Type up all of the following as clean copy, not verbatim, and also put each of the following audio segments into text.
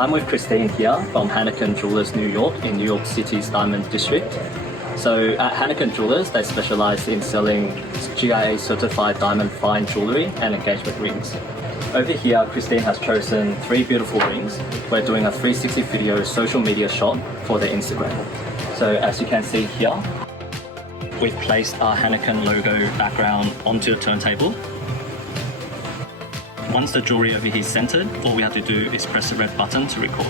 I'm with Christine here from Haniken Jewelers, New York, in New York City's Diamond District. So at Haniken Jewelers, they specialize in selling GIA certified diamond fine jewelry and engagement rings. Over here, Christine has chosen 3 beautiful rings. We're doing a 360 video social media shot for their Instagram. So as you can see here, we've placed our Haniken logo background onto the turntable. Once the jewelry over here is centered, all we have to do is press the red button to record.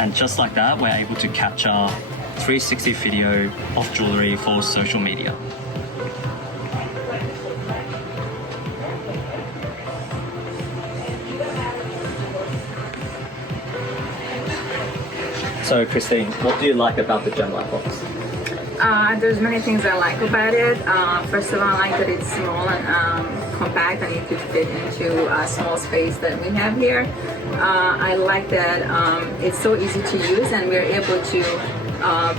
And just like that, we're able to capture 360 video of jewelry for social media. So Christine, what do you like about the GemLightbox? There's many things I like about it. First of all, I like that it's small and compact and you could fit into a small space that we have here. I like that it's so easy to use and we're able to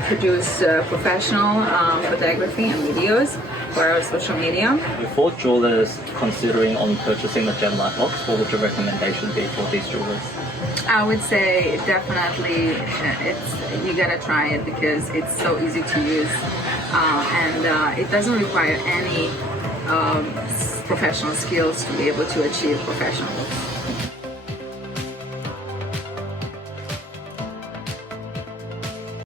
produce professional photography and videos for our social media. For jewelers considering on purchasing the GemLightbox, what would your recommendation be for these jewelers? I would say definitely you gotta try it because it's so easy to use and it doesn't require any professional skills to be able to achieve professional looks.